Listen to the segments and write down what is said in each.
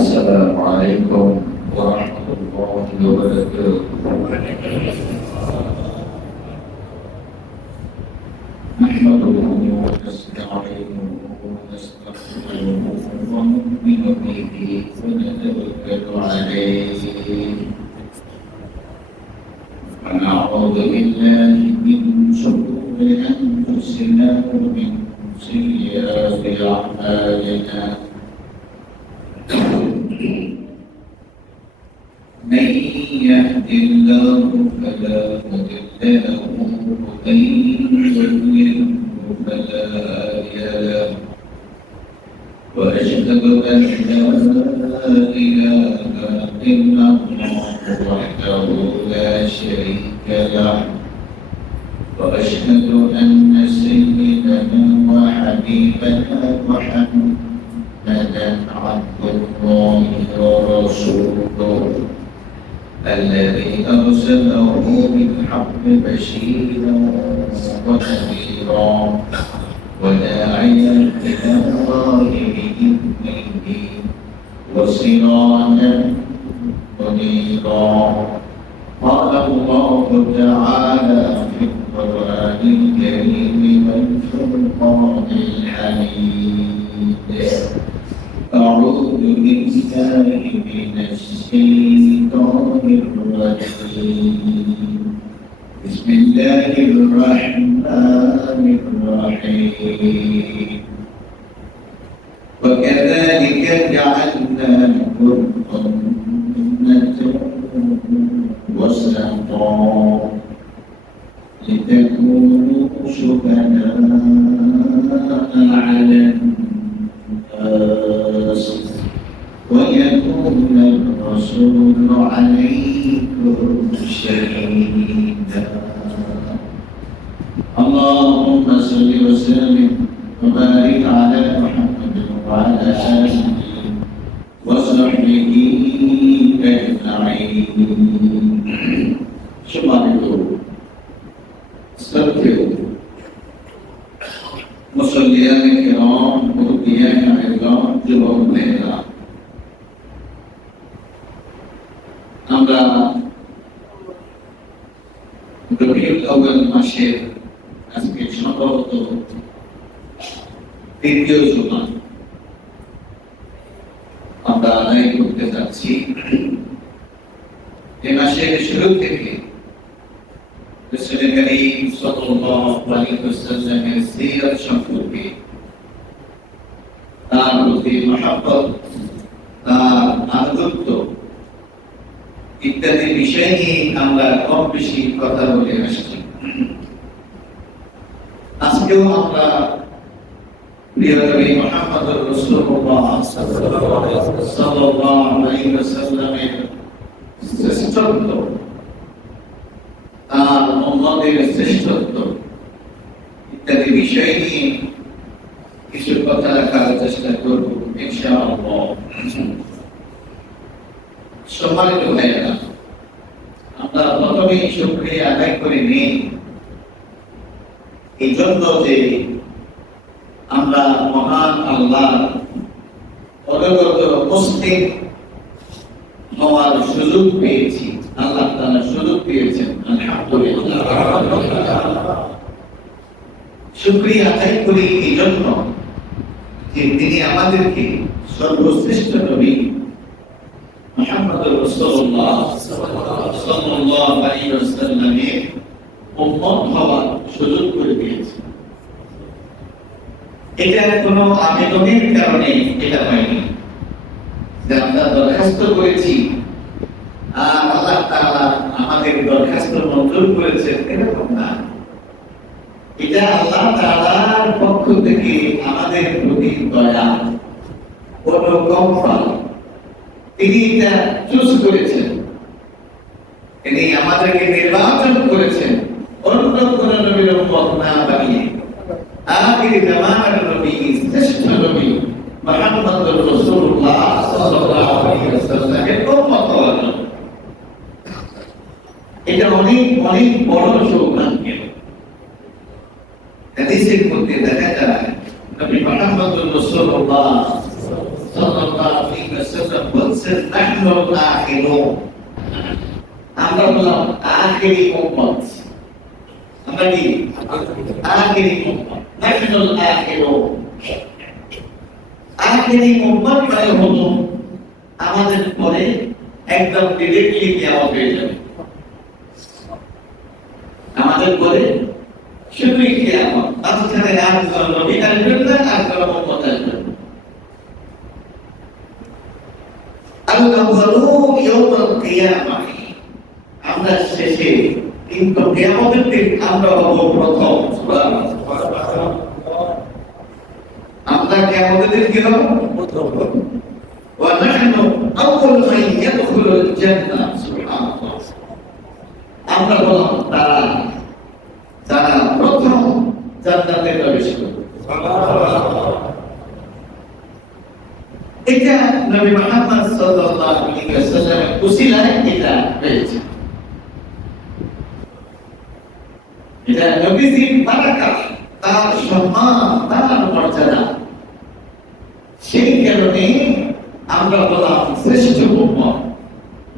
السلام عليكم ورحمة الله وبركاته. نحمده ونستعينه ونستغفره ونؤمن به ونتوكل عليه ونعوذ بالله من شرور أنفسنا ومن سيئات أعمالنا. من يهد الله فلا مضل له ومن يضلل فلا هادي له وأشهد أن لا إله إلا الله وحده لا شريك له وأشهد أن سيدنا وحبيبنا محمدا عبد الله ورسوله الذي أرسله بالحق بشيرا ونذيرا وداعيا إلى الله بإذنه وسراجا منيرا. قال الله تعالى في القرآن الكريم والفرقان الحميد: أعوذ بالله من الشيطان الرجيم. بسم الله الرحمن الرحيم. وكذلك جعلناكم أمة وسطا لتكونوا شهداء على الناس ويكون الرسول عليكم شهيدا. اللهم صل وسلم وبارك على محمد وعلى آله وصحبه أجمعين. সম্মানিত শ্রদ্ধেয় মুসল্লিয়ানে কিরাম, মুরব্বিয়ানে ইসলাম, যুবক ভাইয়েরা, আমরা রবিউল আউয়াল মাসের আজকে সম্ভবত তৃতীয় জুমা আমরা আদায় করতে যাচ্ছি। এই মাসের শুরু থেকে রাসূল করিম সাল্লাল্লাহু আলাইহি ওয়াসাল্লামের সিরাত সম্পর্কে, তার প্রতি মহব্বত, তার আনুগত্য ইত্যাদি বিষয় নিয়ে আমরা কম বেশি কথা বলে আসছি। আজকেও আমরা প্রিয় নবী মুহাম্মদুর রাসূলুল্লাহ সাল্লাল্লাহু আলাইহি ওয়াসাল্লামের শ্রেষ্ঠত্ব, তার উম্মতের শ্রেষ্ঠত্ব ইত্যাদি বিষয় নিয়ে কিছু কথা রাখার চেষ্টা করব ইনশাআল্লাহ। সম্মানিত ভাইয়েরা, আমরা প্রথমেই শুকরিয়া আদায় করে নিই এই জন্য যে আমরা মহান আল্লাহ অনুগত মুসলিম হওয়ার সুযোগ পেয়েছি। আল্লাহ তাআলা সুযোগ দিয়েছেন, আলহামদুলিল্লাহ। শুকরিয়া আদায় করি এই জন্য যে তিনি আমাদেরকে সর্বশ্রেষ্ঠ নবী মুহাম্মদুর রাসূলুল্লাহ সাল্লাল্লাহু আলাইহি ওয়াসাল্লামের উম্মত হওয়ার সুযোগ করে দিয়েছেন। এটা কোনো আবেদনের কারণে এটা হয়নি যে আমরা দরখাস্ত করেছি আর আল্লাহ তাআলা আমাদের দরখাস্ত মঞ্জুর করেছেন, এরকম না। এটা আল্লাহ তাআলার পক্ষ থেকে আমাদের প্রতি দয়া, অনুকম্পা। তিনি এটা চুজ করেছেন, তিনি আমাদেরকে নির্বাচন করেছেন অন্য কোন নবীর উম্মত না বানিয়ে আখির জামানার নবী, শ্রেষ্ঠ নবী মুহাম্মদুর রাসূলুল্লাহ সাল্লাল্লাহু আলাইহি ওয়াসাল্লামের উম্মত হওয়ার জন্য। এটা অনেক অনেক বড় সৌভাগ্য। হাদিসের মধ্যে দেখা যায় নবী মুহাম্মদুর রাসূলুল্লাহ সাল্লাল্লাহু আলাইহি ওয়াসাল্লাম বলেছেন নাহনুল আখিরুন, আমরা হলাম আখিরি উম্মত। আমরা কি আখিরি উম্মত? নাহনুল আখিরুন, আখিরি উম্মত মানে হলো আমাদের পরে একদম ডিরেক্টলি কিয়ামত হয়ে যাবে। আমাদের পরে শুধুই কিয়ামত, মাঝখানে আর কোনো নবী আসবেন না, আর কোনো উম্মত আসবেন না। আল-আউয়ালুন ইয়াউমাল কিয়ামাহ, আমরা শেষে, কিন্তু কিয়ামতের দিন আমরা হব প্রথম। সুবহানাল্লাহ, আমরা কিয়ামতের দিন কি হব? প্রথম। ওয়া নাহনু আউয়ালু মান ইয়াদখুলুল জান্নাহ। সুবহানাল্লাহ, আমরা হলাম তারা যারা প্রথম জান্নাতে প্রবেশ করবে। এটা নবী মুহাম্মদ সাল্লাল্লাহু আলাইহি ওয়াসাল্লামের উসিলায় এটা হয়েছে। এটা নবীজির বারাকাত, তার সম্মান, তার মর্যাদা। সেই কারণে আমরা বললাম শ্রেষ্ঠ উম্মত।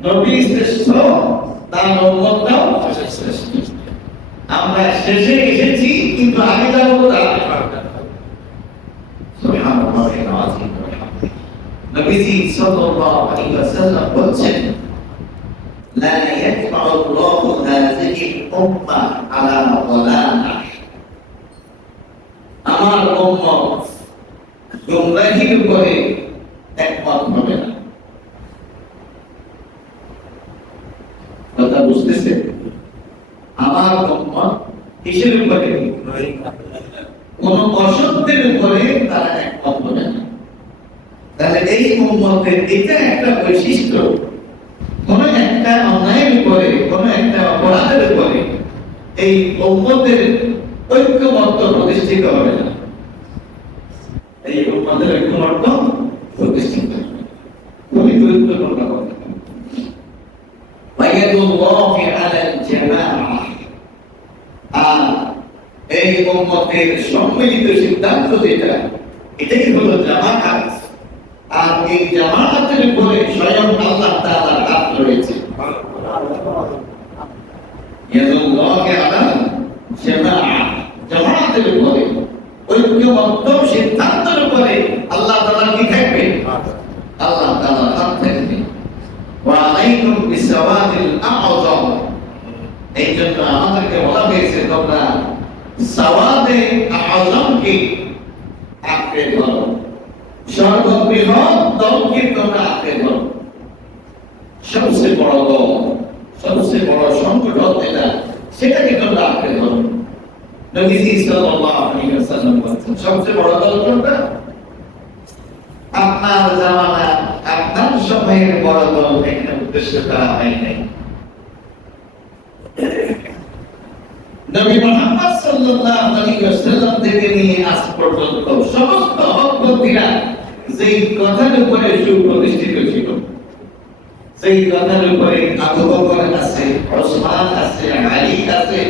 নবী শ্রেষ্ঠ, তার উম্মতটাও শ্রেষ্ঠ। আমরা শেষে এসেছি, কিন্তু আগে যাবো তার। সুবহানাল্লাহ, নবীজি সাল্লাল্লাহু আলাইহি ওয়াসাল্লাম বলেন, লা ইয়াজমাউ আল্লাহু হাযিহিল উম্মাহ আলা দালালাহ, আমার উম্মত গোমরাহির উপরে একমত হবে না। কথা বুঝতেছেন? আমার উম্মত কিসের উপরে? কোন অসত্যের উপরে তারা একমত হবে না। তাহলে এই উম্মতের এটা একটা বৈশিষ্ট্য, কোন একটা অন্যায়ের উপরে, কোন একটা অপরাধের উপরে এই উম্মতের ঐক্যমত্য প্রতিষ্ঠিত হবে না। এই উম্মতের ঐক্যমত্য প্রতিষ্ঠিত হবে। খুবই গুরুত্বপূর্ণ কথা। ওয়ায়াদুল্লাহি আলাল জামাআহ, আর এই উম্মতের সম্মিলিত সিদ্ধান্ত যেটা, এটাই হলো জামাআত। আর এই জামাআতের উপরে স্বয়ং আল্লাহ তাআলার হাত রয়েছে। ইয়াদুল্লাহি আলাল জামাআহ, জামাআতের উপরে, ঐক্যবদ্ধ সিদ্ধান্তের উপরে আল্লাহ তাআলা কি থাকবে? আল্লাহ তাআলার হাত থাকবে। ওয়া আলাইকুম বিসাওয়াদিল আ'যাম, এই জন্য আমাদেরকে বলা হয়েছে তোমরা সাওয়াদে আ'যামকে আঁকড়ে ধরো, সর্ববৃহৎ দলকে তোমরা আঁকড়ে ধরো। সবচেয়ে বড় দল, সবচেয়ে বড় সংগঠন যেটা, সেটাকে তোমরা আঁকড়ে ধরো। নবীজি সাল্লাল্লাহু আলাইহি ওয়াসাল্লাম বলেছেন, সবচেয়ে বড় দল কোনটা? আপনার জামানা, আপনার সময়ের বড় দল এখানে উদ্দেশ্য করা হয় নাই। নবী মুহাম্মদ সাল্লাল্লাহু আলাইহি ওয়াসাল্লাম থেকে নিয়ে আজ পর্যন্ত সমস্ত হকপন্থীরা যেই কথার উপরে সুপ্রতিষ্ঠিত ছিল, সেই কথার উপরে আবু বকর আছে, ওসমান আছে, আলী আছে,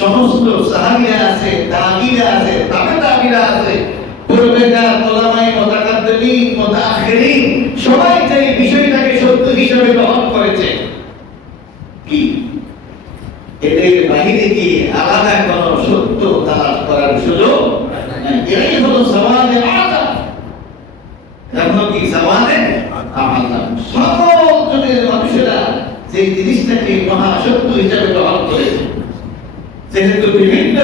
সমস্ত সাহাবীরা আছে, তাবিঈরা আছে, তাবিঈরা আছে, পূর্বেকার উলামায়ে মুতাকাদ্দিমিন, মুতাআখিরিন সবাই এই বিষয়টাকে সত্য হিসেবে গ্রহণ করেছে। কি এদের বাহিরে কি আলাদা কোন সত্য তালাশ করার সুযোগ নাই? এটাই হলো সওয়ালে আযম। এখন কি সওয়ালে আযম, সকল যুগের মানুষেরা যে জিনিসটাকে মহাসত্য হিসেবে গ্রহণ করেছে। যেহেতু বিভিন্ন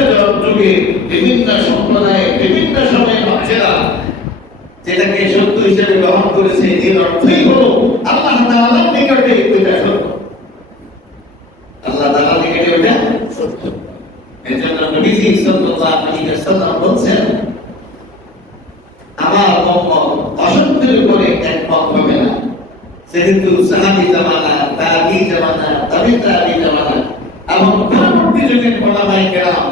যুগে, বিভিন্ন সম্প্রদায়ে, বিভিন্ন সময়ে মানুষেরা যেটাকে সত্য হিসেবে গ্রহণ করেছে, এর অর্থই হলো আল্লাহ তাআলার নিকটে ওইটা সত্য। আল্লাহ তাআলার নিকটে ওইটা সত্য। এজন্য নবীজি সাল্লাল্লাহু আলাইহি ওয়াসাল্লাম বলেছেন, আমার উম্মত অসত্যের উপরে একমত হবে না। যেহেতু সাহাবী জামানা, তাবিঈ জামানা, তাবিঈ জামানা এবং পরবর্তী যুগের উলামায়ে কেরাম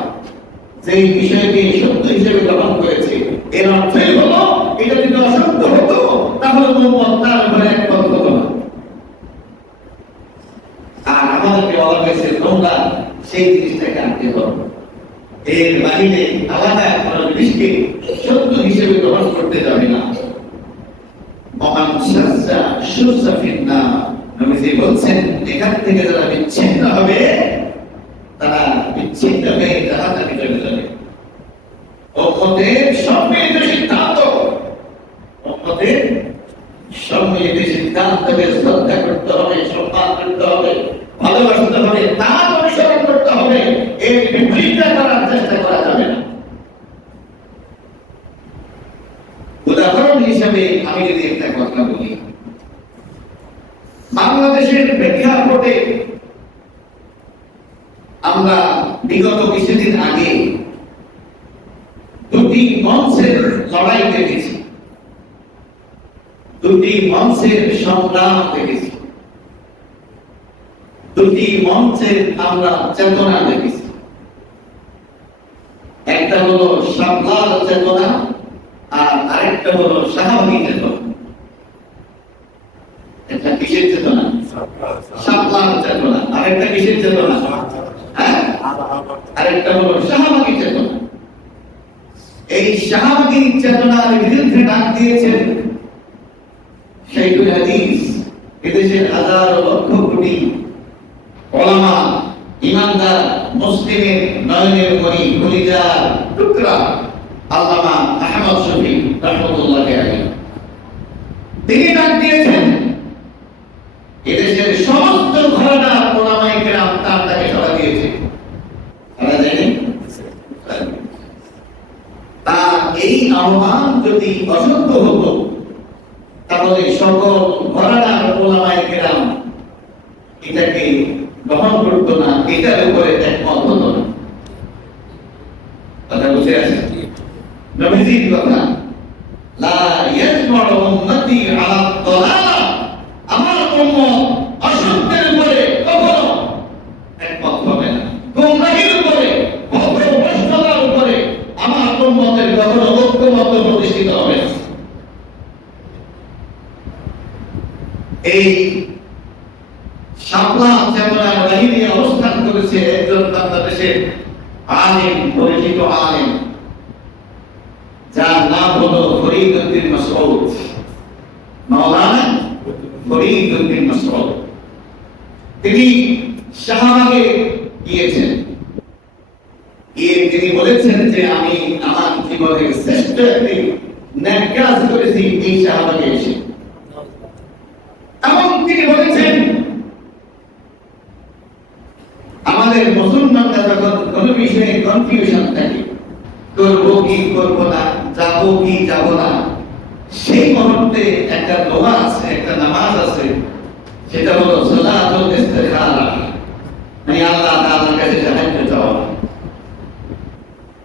যে বিষয়কে সত্য হিসেবে গ্রহণ করেছে, এর অর্থই হলো এটা যদি অসত্য হতো তাহলে উম্মত তার উপরে একমত হতো না। আর আমাদেরকে বলা হয়েছে তোমরা সেই জিনিসটাকে আঁকড়ে ধরো। এর বাহিরে আলাদা কোনো জিনিসকে সত্য হিসেবে গ্রহণ করতে যাবে না। ওমান শাজ্জা শুজ্জা ফিন্নার, নবীজি বলছেন এখান থেকে যারা বিচ্ছিন্ন হবে তারা বিচ্ছিন্ন হয়ে জাহান্নামে চলে যাবে। উম্মতের সম্মিলিত সিদ্ধান্ত, উম্মতের সম্মিলিত সিদ্ধান্তকে শ্রদ্ধা করতে হবে, সম্মান করতে হবে, ভালোবাসতে হবে, তার অনুসরণ করতে হবে। এর বিপরীতটা করার চেষ্টা করা যাবে না। উদাহরণ হিসেবে আমি যদি একটা কথা বলি, বাংলাদেশের প্রেক্ষাপটে আমরা বিগত কিছুদিন আগে দুটি মঞ্চের লড়াই দেখেছি, দুটি মঞ্চের সংগ্রাম দেখেছি, দুটি মঞ্চের আমরা চেতনা দেখেছি। একটা হলো শাপলার চেতনা আর আরেকটা হলো শাহবাগী চেতনা। একটা কিসের চেতনা? শাপলার চেতনা। আরেকটা কিসের চেতনা? হ্যাঁ, আরেকটা হলো শাহবাগী চেতনা। এই শাহবাগী চেতনার বিরুদ্ধে ডাক দিয়েছেন শাইখুল হাদিস, এদেশের হাজার লক্ষ কোটি ওলামা, ইমানদার, মুসলিমের নয়নের মণি, কলিজার টুকরা আল্লামা আহমদ শফি রাহমাতুল্লাহ আলাইহি। তিনি ডাক দিয়েছেন এদেশের সমস্ত ঘরানা ওলামায়ে কেরাম তাকে সরা দিয়েছে। তারা জানেন তার এই আহ্বান যদি অসত্য হতো তাহলে সকল ঘরানার ওলামায়ে কেরাম এটাকে গ্রহণ করতো না, এটার উপরে একমত হতো না। কথা বুঝে আছে? নবীজির কথা, লা ইয়াজমাউ উম্মতি আলা দালালা, আমার উম্মত অসত্যের উপরে কখনো একমত হবে না, গোমরাহির উপরে, পথভ্রষ্টতার উপরে আমার উম্মতের কখনো ঐক্যমত্য প্রতিষ্ঠিত হবে না। এই শাপলা চেতনার বাহিনী অবস্থান করেছে একজন বাংলাদেশের আলেম, পরিচিত আলেম, যার নাম হলো ফরিদ উদ্দিন মাসউদ, মাওলানা ফরিদ উদ্দিন মাসউদ। তিনি শাহবাগে গিয়েছেন, গিয়ে তিনি বলেছেন যে আমি আমার জীবনের শ্রেষ্ঠ একটি নেক কাজ করেছি এই শাহবাগে এসে। এবং তিনি বলেছেন আমাদের মুসলমানরা যখন কোন বিষয়ে কনফিউশন থাকে, করবো কি করবো না, যাবো কি যাবো না, সেই মুহূর্তে একটা দোয়া আছে, একটা নামাজ আছে, সেটা হলো সালাতুল ইস্তিখারা, মানে আল্লাহ তাআলার কাছে সাহায্য চাওয়া।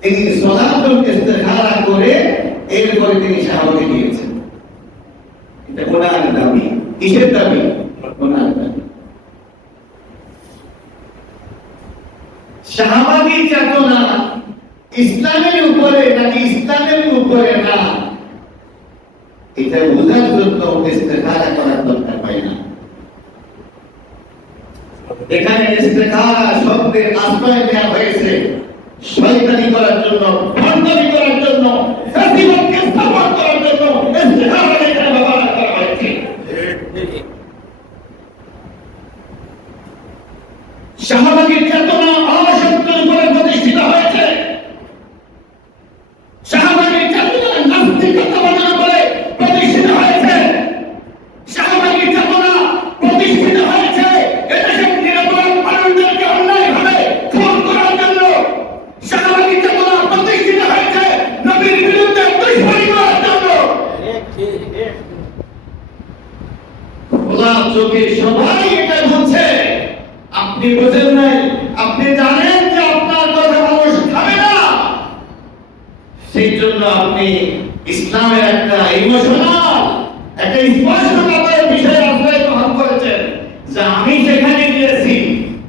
তিনি সালাতুল ইস্তিখারা করে এরপরে তিনি শাহবাগে গিয়েছেন। এটা কোরআন দাবি। কিসের দাবি? কোরআন দাবি। শাহবাগী চেতনা ইসলামের উপরে নাকি ইসলামের উপরে না, এটা বোঝার জন্য ইস্তেখারা করার দরকার হয় না। এখানে ইস্তেখারা শব্দের আশ্রয় নেওয়া হয়েছে শয়তানি করার জন্য, ভণ্ডামি করার জন্য, ফ্যাসিবাদকে স্থাপন করার জন্য ইস্তেখারা এখানে ব্যবহার করা হয়েছে। শাহবাগী চেতনা অসত্যের উপরে প্রতিষ্ঠিত হয়েছে। শাহবাগী চেতনা নাস্তিকতাবাদের উপরে প্রতিষ্ঠিত হয়েছে। শাহবাগী চেতনা প্রতিষ্ঠিত হয়েছে এদেশের নিরপরাধ মানুষদেরকে অন্যায়ভাবে খুন করার জন্য। শাহবাগী চেতনা প্রতিষ্ঠিত হয়েছে নবীর বিরুদ্ধে দুশমনি করার জন্য। খোলা চোখে সবাই এটা বলছে, আপনি বোঝেন নাই, আপনি জানেন যে আপনার কথা মানুষ খাবে না, সেই জন্য আপনি ইসলামের একটা ইমোশনাল, একটা স্পষ্টতার বিষয় আশ্রয় গ্রহণ করেছেন যে আমি সেখানে গিয়েছি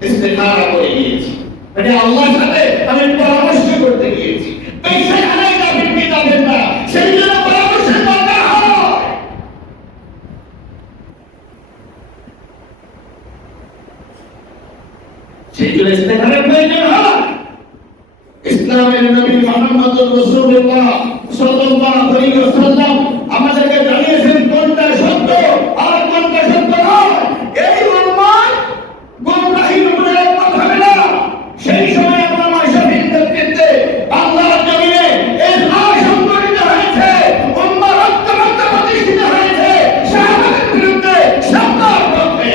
ইস্তেখারা করে গিয়েছি, মানে আল্লাহর সাথে আমি পরামর্শ করতে গিয়েছি, সেখানে যাবেন কি যাবেন না সেই জন্য পরামর্শের দরকার হয়। সেই জন্য ইস্তেখারার প্রয়োজন হয়। ইসলাম মুহাম্মাদুর রাসূলুল্লাহ সাল্লাল্লাহু আলাইহি ওয়াসাল্লাম আমাদেরকে জানিয়েছেন কোনটা সত্য আর কোনটা সত্য নয়। এই উম্মাহ গোমরাহির উপরে একমত হবে না। সেই সময় ইমাম শাফিঈর নেতৃত্বে আল্লাহর জমিনে ইজহার সংগঠিত হয়েছে, উম্মাহ ঐক্যবদ্ধ প্রতিষ্ঠিত হয়েছে শাহাদাতের বিরুদ্ধে, সত্যের পক্ষে।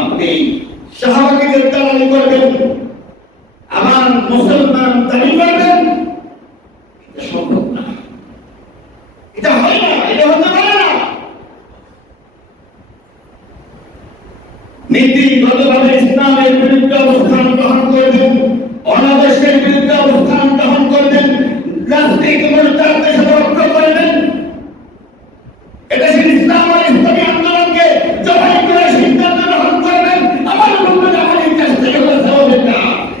আপনি শাহাদাতের দাবি করবেন, আমার মুসলমান দাবি করবেন, এটা সম্ভব না, এটা হয় না, এটা হতে পারে না। নীতিগতভাবে ইসলামের বিরুদ্ধে অবস্থান গ্রহণ করবেন, অনাবশ্যকের বিরুদ্ধে অবস্থান গ্রহণ করবেন, রাজনৈতিক মুরতাদদের সাথে ঐক্য করবেন, এটা ইসলাম আর ইসলামী আন্দোলনকে জবাই করে সিদ্ধান্ত গ্রহণ করবেন। আমার বন্ধু আমাদের কাছ থেকে কথা হবে না,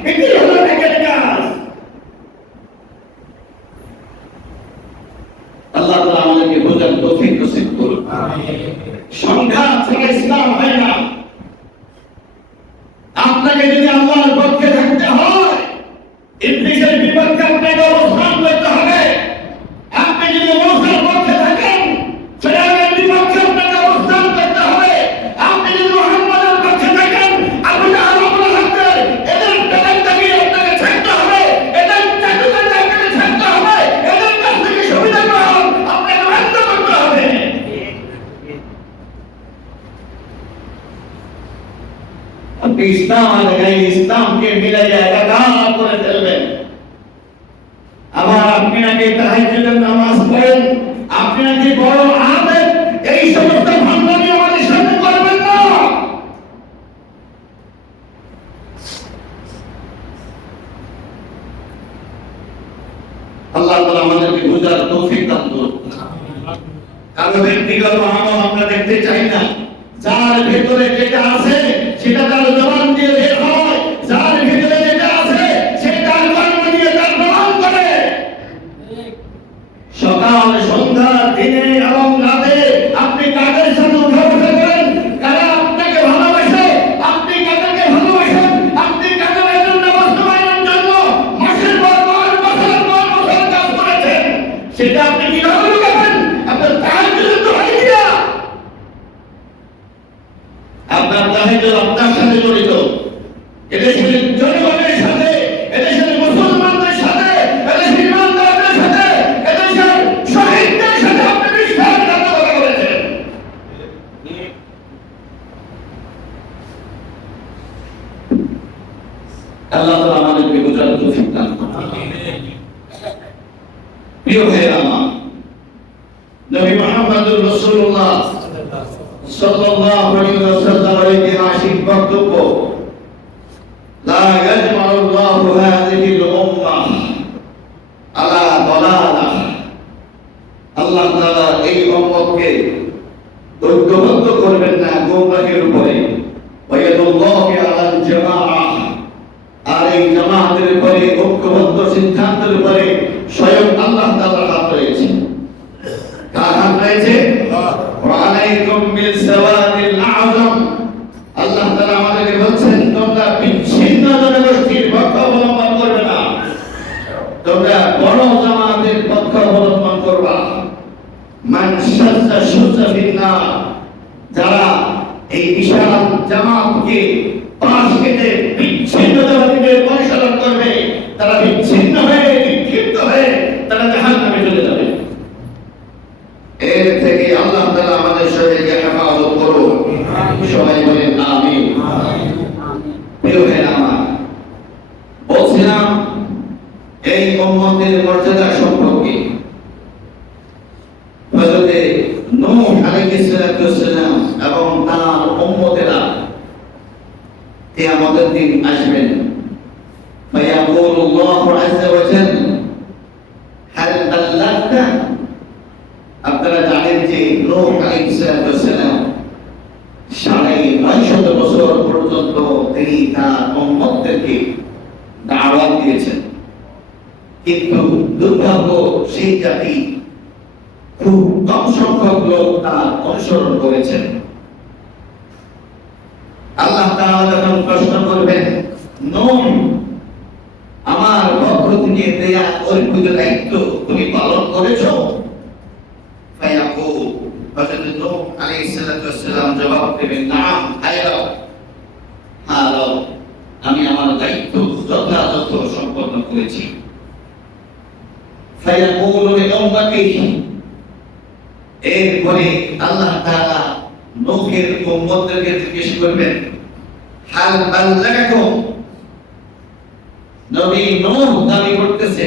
এটি হলো নেকের কাজ। আল্লাহ তাআলা আমাদেরকে বোঝার তৌফিক নসিব করুন। সংঘাত ছাড়া ইসলাম হয় না। আপনাকে যদি আল্লাহর পক্ষে থাকতে হয়, ইবলীসের বিপক্ষে আপনাকে অবস্থান করতে হবে। আপনি যদি মুসার পক্ষে থাকেন, ফিরআউনের বিপক্ষে আপনাকে অবস্থান করতে হবে। আপনি যদি মুহাম্মদের পক্ষে থাকেন, আবু জাহল আবু লাহাবের এদের পেছন থেকে আপনাকে ছাড়তে হবে, এদের চাটুকার আপনাকে ছাড়তে হবে, এদের কাছ থেকে সুবিধা গ্রহণ আপনাকে বন্ধ করতে হবে। আপনি ইসলাম লাগাই ইসলামকে মিলাইয়া একাকার করে ফেলবেন। আবার আপনি নাকি তাহাজ্জুদের নামাজ পড়েন, আপনি নাকি বড় আলেম, এই সমস্ত ভান্ডামি আমাদের সামনে করবেন না। আল্লাহ তাআলা আমাদেরকে বুঝার তৌফিক দান করুন। কারণ ব্যক্তিগত আমল আমরা দেখতে চাই না। যার ভেতরে যেটা আছে সেটা তার জবান দিয়ে বের হয়, যার ভেতরে যেটা আছে সেটা কর্ম দিয়ে তার প্রমাণ করে। সকাল সন্ধ্যা দিনে এবং রাতে আপনি কাদের সাথে উঠা বসা করেন, কারা আপনাকে ভালোবাসে, আপনি কাদেরকে ভালোবাসেন, আপনি কাদের এজেন্ডা বাস্তবায়নের জন্য মাসের পর মাস, বছরের পর বছর কাজ করেছেন, সেটা আপনি কিভাবে লুকাবেন? আপনার তাহাজ্জুদ তো হয় না। আপনার তাহাজ্জুদ আপনার সাথে জড়িত, এদেশের জনগণের সাথে, এদেশের মুসলমানদের সাথে, এদেশের ইমানদারদের সাথে, এদেশের শহীদদের সাথে আপনি বিশ্বাসঘাতকতা করেছেন। আল্লাহ তাআলা আমাদেরকে বুঝার তৌফিক দান করুন। প্রিয় ভাইরা আমার, নবী মুহাম্মদুর রাসূলুল্লাহ সাল্লাল্লাহু আলাইহি ওয়াসাল্লামের ঐতিহাসিক বক্তব্য, লা ইয়াজমাউল্লাহু হাযিহিল উম্মাহ আলা দালালাহ। আল্লাহ তাআলা এই উম্মতকে ঐক্যবদ্ধ করবেন না গোমরাহের উপরে। ওয়ায়াদুল্লাহু আলাল জামাআহ, আর এই জামাতের উপরে, ঐক্যবদ্ধ সিদ্ধান্তের উপরে স্বয়ং আল্লাহ তাআলার হাত রয়েছে। কার হাত রয়েছে? ওয়া আলাইকুম বিসসাওয়াদিল আযম। আল্লাহ তাআলা আমাদেরকে বলছেন, তোমরা বিচ্ছিন্ন জনগোষ্ঠীর পক্ষ অবলম্বন করবে না, তোমরা বড় জামাতের পক্ষ অবলম্বন করবা। মান শাজ্জা শুজ্জা ফিন্নার, যারা এই বিশাল জামাতকে পাশ কেটে বিচ্ছিন্নতাবাদীদের অনুসরণ করবে, তারা বিচ্ছিন্ন হয়ে, বিক্ষিপ্ত হয়ে তারা জাহান্নামে চলে যাবে। এর থেকে আল্লাহ তাআলা আমাদের শরীরকে হেফাজত করুন। সবাই বলেন আমিন। প্রিয় ভাইরা আমার, বলছিলাম এই উম্মতের মর্যাদা সম্পর্কে। হযরতে নূহ আলাইহিস সালাম এবং তার উম্মতেরা কিয়ামতের দিন আসবেন। ফায়াকুলুল্লাহু আযজা ওয়া জাল্লা হাল বাল্লাগতা। আপনারা জানেন যে নূহ আলাইহিস সালাম 950 বছর পর্যন্ত তিনি তার উম্মতদেরকে দাওয়াত দিয়েছেন, কিন্তু দুর্ভাগ্য সেই জাতি খুব কম সংখ্যক লোক তার অনুসরণ করেছেন। আল্লাহ তাআলা যখন প্রশ্ন করবেন, নূহ, আমার পক্ষ থেকে দেয়া অর্পিত দায়িত্ব তুমি পালন করেছো? ফায়াকুল, হযরত নূহ আলাইহিস সালাতু ওয়াস সালাম জবাব দেবেন, নাম, হ্যাঁ রব, আমি আমার দায়িত্ব যথাযথ সম্পন্ন করেছি। ফায়াকুলু লিউম্মাতিহি, এরপরে আল্লাহ তাআলা নূহের উম্মতদেরকে জিজ্ঞেস করবেন, হাল বাল্লাগাকুম, নবী নূহ দাবি করতেছে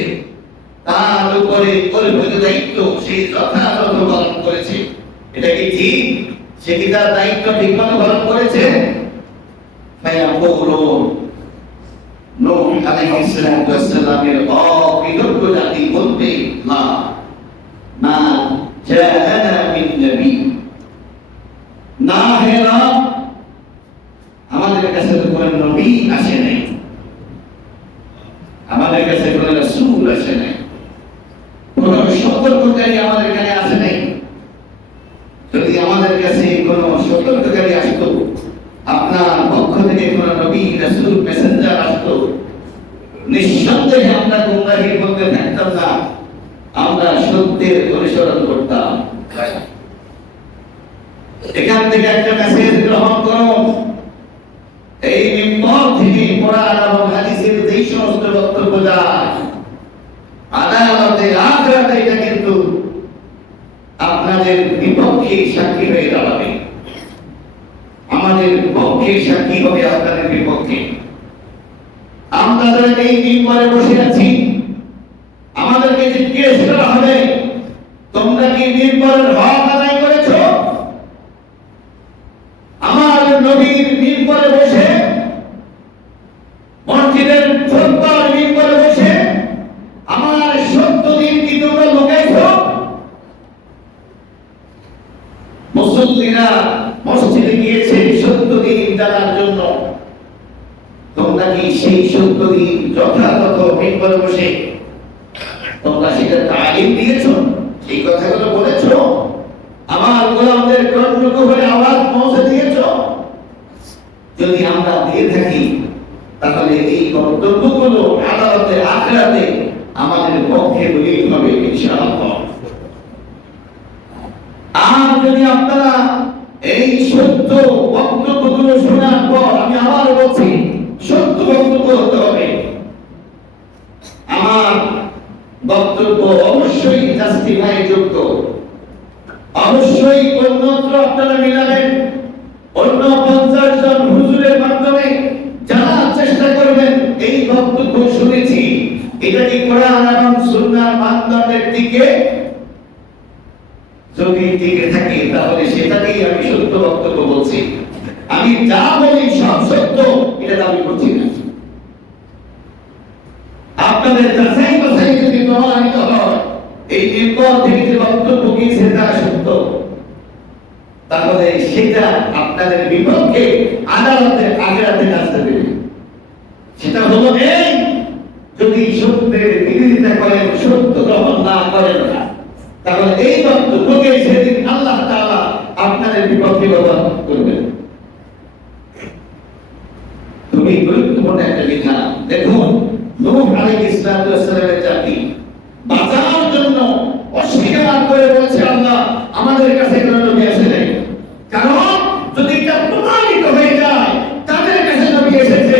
তার উপরে অর্পিত দায়িত্ব সে যথাযথ পালন করেছে, এটা কি ঠিক? সে কি তার দায়িত্ব ঠিকমতো পালন করেছে? ফায়াকুলু, নূহ আলাইহিস সালাতু ওয়াস সালামের অবিলম্ব জাতি বলবে, না, মা জাআনা মিন নবী, না হে রব, আমাদের কাছে তো কোনো নবী আসে নাই, আমাদের কাছে কোনো রাসূল আসে নাই, কোনো সতর্ককারী আমাদের কাছে আসে নাই। যদি আমাদের কাছে কোনো সতর্ককারী আসতো, আপনার পক্ষ থেকে কোনো নবী, রাসূল, মেসেঞ্জার আসতো, নিঃসন্দেহে আমরা গুমরাহির মধ্যে থাকতাম না, আমরা সত্যের অনুসরণ করতাম। এখান থেকে একটা মেসেজ গ্রহণ করুন, এই মিম্বর থেকে কোরআন এবং হাদিসের যেই সমস্ত বক্তব্য যায়, আদালতে আখিরাতে এটা কিন্তু আপনাদের বিপক্ষে সাক্ষী হয়ে দাঁড়াবে, আমাদের পক্ষে সাক্ষী হবে আপনাদের বিপক্ষে। আমরা যারা এই মিম্বরে বসে আছি, আমাদেরকে জিজ্ঞেস করা হবে, তোমরা কি মিম্বরের হক আদায় করেছো? আমার নবীর মিম্বরে বসে, মসজিদের খুতবার মিম্বরে বসে আমার সত্য দিন কি তোমরা লুকাইছো? মুসল্লিরা মসজিদে গিয়েছে সত্য দিন জানার জন্য, তোমরা কি সেই সত্য দিন যথাযথ মিম্বরে বসে তোমরা সেটা তালিম দিয়েছো? সেই কথাগুলো বলেছো? আমার গোলামদের কর্ণকুহরে আওয়াজ পৌঁছে দিয়েছো? যদি আমরা দিয়ে থাকি, তাহলে এই কর্তব্যগুলো আদালতে আখিরাতে আমাদের পক্ষে দলিল হবে ইনশাআল্লাহ। আর যদি আপনারা এই সত্য বক্তব্যগুলো শোনার পর, আমি আবার বলছি, সত্য বক্তব্য হতে হবে, আমার বক্তব্য অবশ্যই জাস্টিফাই যোগ্য, অবশ্যই অন্যত্র আপনারা মিলাবেন, অন্য 50 জন হুজুরের মাধ্যমে জানার চেষ্টা করবেন এই বক্তব্য শুনেছি এটা কি কোরআন এবং সুন্নাহর মানদণ্ডের দিকে, যদি টিকে থাকে তাহলে সেটাকেই আমি সত্য বক্তব্য বলছি। আমি যা বলি সব সত্য এটা দাবি করছি না। আপনাদের যাচাই বাছাই যদি প্রমাণিত হয় এই মিম্বর থেকে যে বক্তব্য গিয়েছে তা সত্য, তাহলে সেটা আপনাদের বিপক্ষে আদালতে আখিরাতে আসতে দেবে। সেটা হলো এই, যদি সত্যের বিরোধিতা করেন, সত্য গ্রহণ না করেন, তাহলে এই বক্তব্যকে সেদিন আল্লাহ তাআলা আপনাদের বিপক্ষে ব্যবহার করবেন। তুমি গুরুত্বপূর্ণ একটা বিধান দেখুন, নূহ আলাইহিস সালামের জাতি বাঁচার জন্য অস্বীকার করে বলছে, আল্লাহ আমাদের কাছে কোনো নবী আসে নাই। কারণ যদি এটা প্রমাণিত হয়ে যায় তাদের কাছে নবী এসেছে,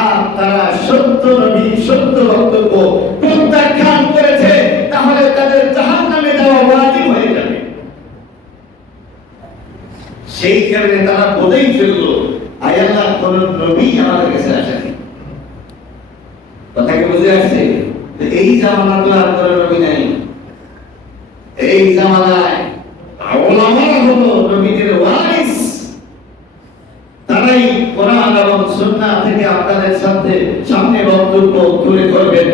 আর তারা সত্য নবী, সত্য বক্তব্য প্রত্যাখ্যান করেছে, তাহলে তাদের জাহান্নামে যাওয়া ওয়াজিব হয়ে যাবে। সেই কারণে তারা বলেই ফেললো, আয় আল্লাহ কোন নবী আমাদের কাছে আসেনি। কথা কি বুঝে আসছে? এই জামানা তো আর কোন নবী নাই, এই জামানায় উলামারা হলো নবীদের ওয়ারিস, তারাই কোরআন এবং সুন্নাহ থেকে আপনাদের সামনে বক্তব্য তুলে ধরবেন,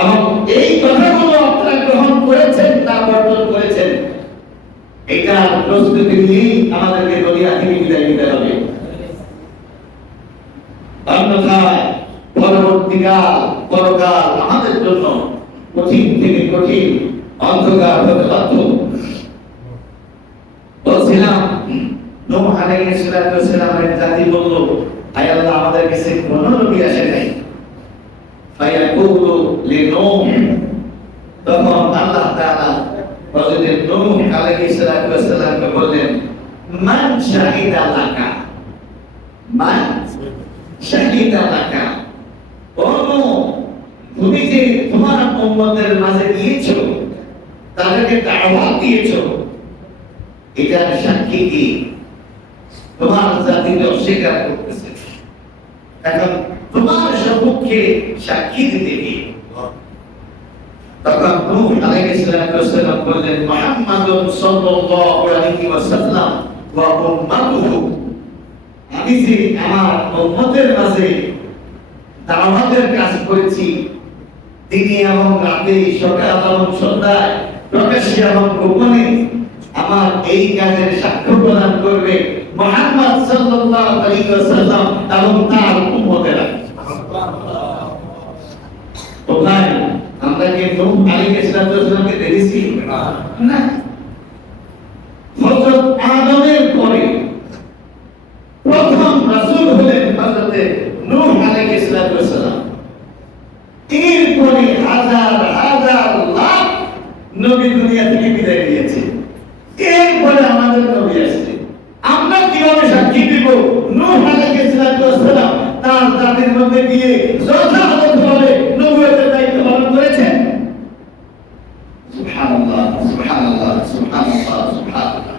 এবং এই কথাগুলো আপনারা গ্রহণ করেছেন না বর্জন করেছেন, এটা প্রস্তুতি নিয়ে আমাদেরকে দুনিয়া থেকে বিদায় নিতে হবে। অন্যথায় পরবর্তীকাল পরকাল আমাদের জন্য কঠিন থেকে কঠিন অন্ধকার হতে বাধ্য। বলছিলাম নূহ আলাইহিস সালামের জাতি বলল, আয় আল্লাহ, আমাদের কাছে কোনো নবী আসে নাই। ফায়াকুলু লিনূহ, তখন আল্লাহ তাআলা হযরত নূহ আলাইহিস সালামকে বললেন, মান শাহিদা লাকা, মান শাহিদা লাকা, ও নূহ, তুমি যে তোমার উম্মতের মাঝে গিয়েছো, তাদেরকে দাওয়াত দিয়েছো, এটার সাক্ষী কি? তোমার জাতিকে অস্বীকার করতেছে, এখন তোমার সম্মুখে সাক্ষী দিতে কি? তখন নূহ আলাইহিস সালাম বললেন, মুহাম্মাদুন সাল্লাল্লাহু আলাইহি ওয়াসাল্লাম ওয়া উম্মাতুহু, আমি যে আমার উম্মতের মাঝে দাওয়াতের কাজ করেছি, দিনে এবং রাতে, সকাল এবং সন্ধ্যায়, প্রকাশ্যে এবং গোপনে আমার এই কাজের সাক্ষ্য প্রদান করবে মুহাম্মদ সাল্লাল্লাহু আলাইহি ওয়াসাল্লাম এবং তার উম্মতেরা। তো ভাই, আমরা কি নূহ আলাইহিস সালামকে দেখেছি? না। হযরত আদমের পরে প্রথম রাসূল হলেন হযরত নূহ আলাইহিস সালাম। এরপরে হাজার হাজার লাখ নবী দুনিয়া থেকে বিদায় নিয়েছে, এরপরে আমাদের নবী আসছে। আমরা কিভাবে সাক্ষী দিব নূহ আলাইহিস সালাম তার জাতির মধ্যে দিয়ে যথাযথভাবে নবুয়তের দায়িত্ব পালন করেছেন? সুবহানাল্লাহ, সুবহানাল্লাহ, সুবহানাল্লাহ, সুবহানাল্লাহ।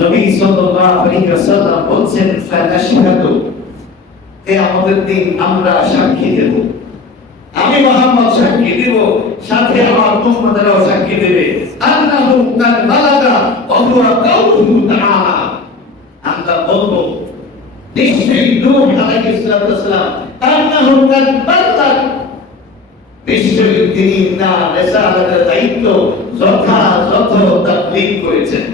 নবী সাল্লাল্লাহু আলাইহি ওয়াসাল্লাম বলেন, ফানাশহাদু, কিয়ামতের দিন আমরা সাক্ষী দেব, আমি মুহাম্মদ সাক্ষী দেব, সাথে আমার উম্মতেরাও সাক্ষী দেবে, আন্নাহু কাদ বালাগা ওয়া হুয়া কাউলুহু তাআলা। আমরা বলবো, নিশ্চয়ই নূহ আলাইহিস সালাম আন্নাহু কাদ বালাগা, নিশ্চয়ই তিনি তার রিসালাতের দায়িত্ব যথাযথ তাবলীগ করেছেন।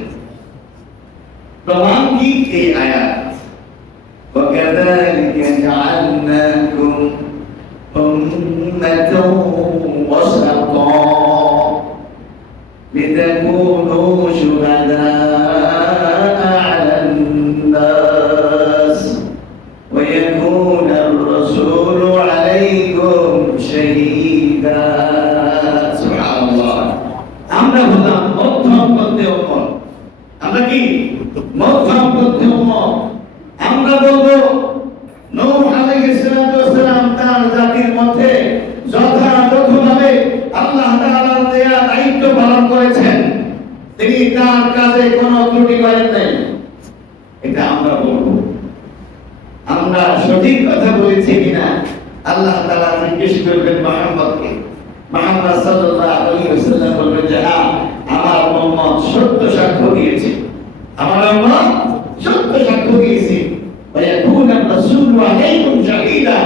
প্রমাণ কি? এই আয়াত, وكذلك جعلناكم أمة وسطا لتكونوا شهداء على الناس ويكون الرسول عليكم شهيدا। سبحان الله। আমরা হলাম মধ্যমপন্থী উম্মত। আমরা কি মধ্যমপন্থী উম্মত? আমরা বলবো, নূহ আলাইহিস সালাম তার জাতির মধ্যে যথাযথভাবে আল্লাহ তাআলার দেয়া দায়িত্ব পালন করেছেন, তিনি তার কাজে কোনো ত্রুটি করেন নাই, এটা আমরা বলবো। আমরা সঠিক কথা বলেছি কিনা আল্লাহ তাআলা জিজ্ঞেস করবেন মুহাম্মদকে। মুহাম্মদ সাল্লাল্লাহু আলাইহি ওয়াসাল্লাম বলবেন যে হ্যাঁ, আমার উম্মত সত্য সাক্ষ্য দিয়েছে, আমার উম্মত সত্য সাক্ষ্য দিয়েছে। ويكون الرسول عليكم شهيدا,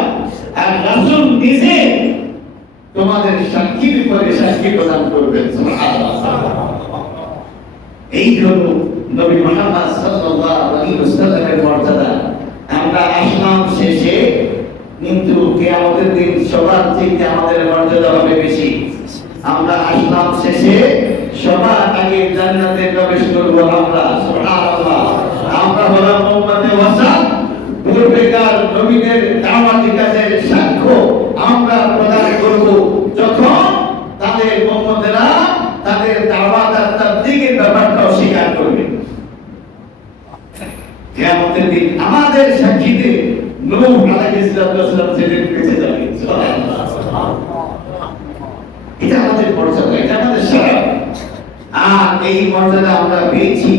আর রাসূল নিজে তোমাদের সাক্ষীর উপরে সাক্ষী প্রদান করবেন। সুবহানাল্লাহ। এই হলো নবী মুহাম্মদ সাল্লাল্লাহু আলাইহি ওয়াসাল্লামের মর্যাদা। আমরা আসলাম শেষে, কিন্তু কিয়ামতের দিন সবার থেকে আমাদের মর্যাদা হবে বেশি। আমরা আসলাম শেষে, সবার আগে জান্নাতে প্রবেশ করব আমরা। সুবহানাল্লাহ। আমরা হলাম উম্মতে ওয়াসাত, পূর্বেকার নবীদের দাওয়াতি কাজের সাক্ষ্য আমরা প্রদান করব যখন তাদের উম্মতেরা তাদের দাওয়াত আর তাবলীগের ব্যাপারটা অস্বীকার করবে। কিয়ামতের দিন আমাদের সাক্ষীতে নূহ আলাইহিস সালাম সেদিন বেঁচে যাবে। সুবহানাল্লাহ। এটা আমাদের মর্যাদা, এটা আমাদের শরফ। আর এই মর্যাদা আমরা পেয়েছি